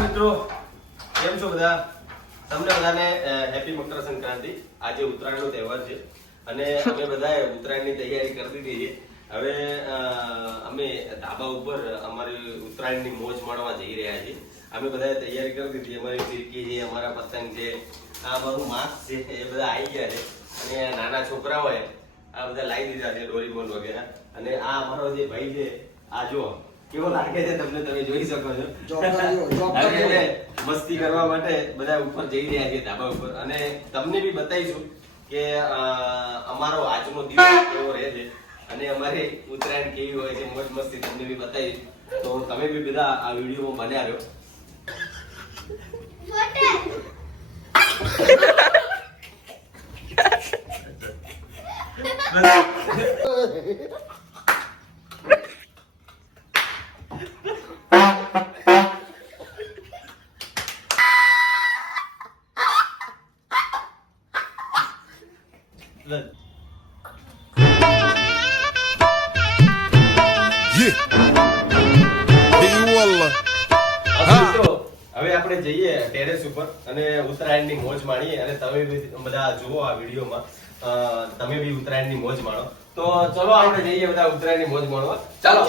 નમસ્કાર મિત્રો, કેમ છો બધા? તમને બધાને હેપી મકર સંક્રાંતિ. આજે ઉત્તરાયણનો તહેવાર છે અને અમે બધાએ ઉત્તરાયણની તૈયારી કરી દીધી છે. હવે અમે ધાબા ઉપર અમારી ઉત્તરાયણની મોજ માણવા જઈ રહ્યા છીએ. અમે બધાએ તૈયારી કરી દીધી. અમારી ફિરકી છે, અમારા પતંગ છે, આ અમારું માસ્ક છે, એ બધા આવી ગયા છે અને નાના છોકરાઓએ આ બધા લાવી દીધા છે, ડોરીમોન વગેરે. અને આ અમારો જે ભાઈ છે, આ જો કેવો લાગે છે તમને, તમે જોઈ શકો છો. હવે મસ્તી કરવા માટે બધા ઉપર જઈ રહ્યા છે ધાબા ઉપર અને તમને બી બતાવીશું કે અમારો આજનો દિવસ કેવો રહે છે અને અમારી ઉત્તરાયણ કેવી હોય છે. મોજ મસ્તી તમને બી બતાવીશ, તો તમે બી બધા આ વિડીયોમાં બન્યા રહ્યો. હવે આપણે જઈએ ટેરેસ ઉપર અને ઉત્તરાયણની મોજ માણીએ અને તમે બી બધા જુઓ આ વિડીયોમાં, તમે બી ઉત્તરાયણની મોજ માણો. તો ચલો આપણે જઈએ બધા ઉત્તરાયણની મોજ માણવા. ચાલો.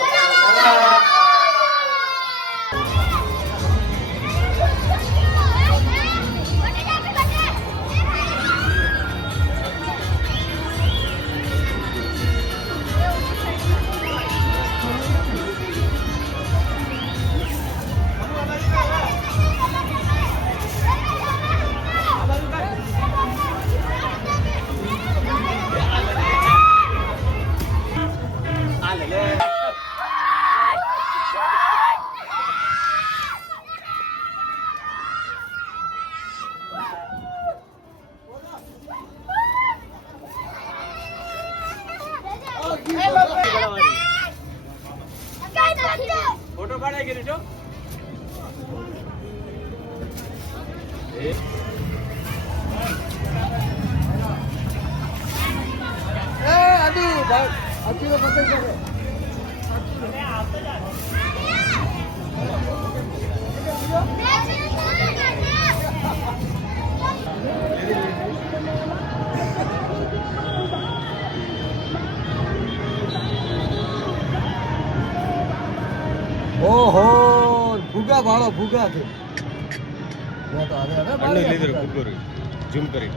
ફોટો પાડાઈ ગયો છો. ઓહો ભૂગા ભાળો ભૂગા છે. ઝૂમ કરી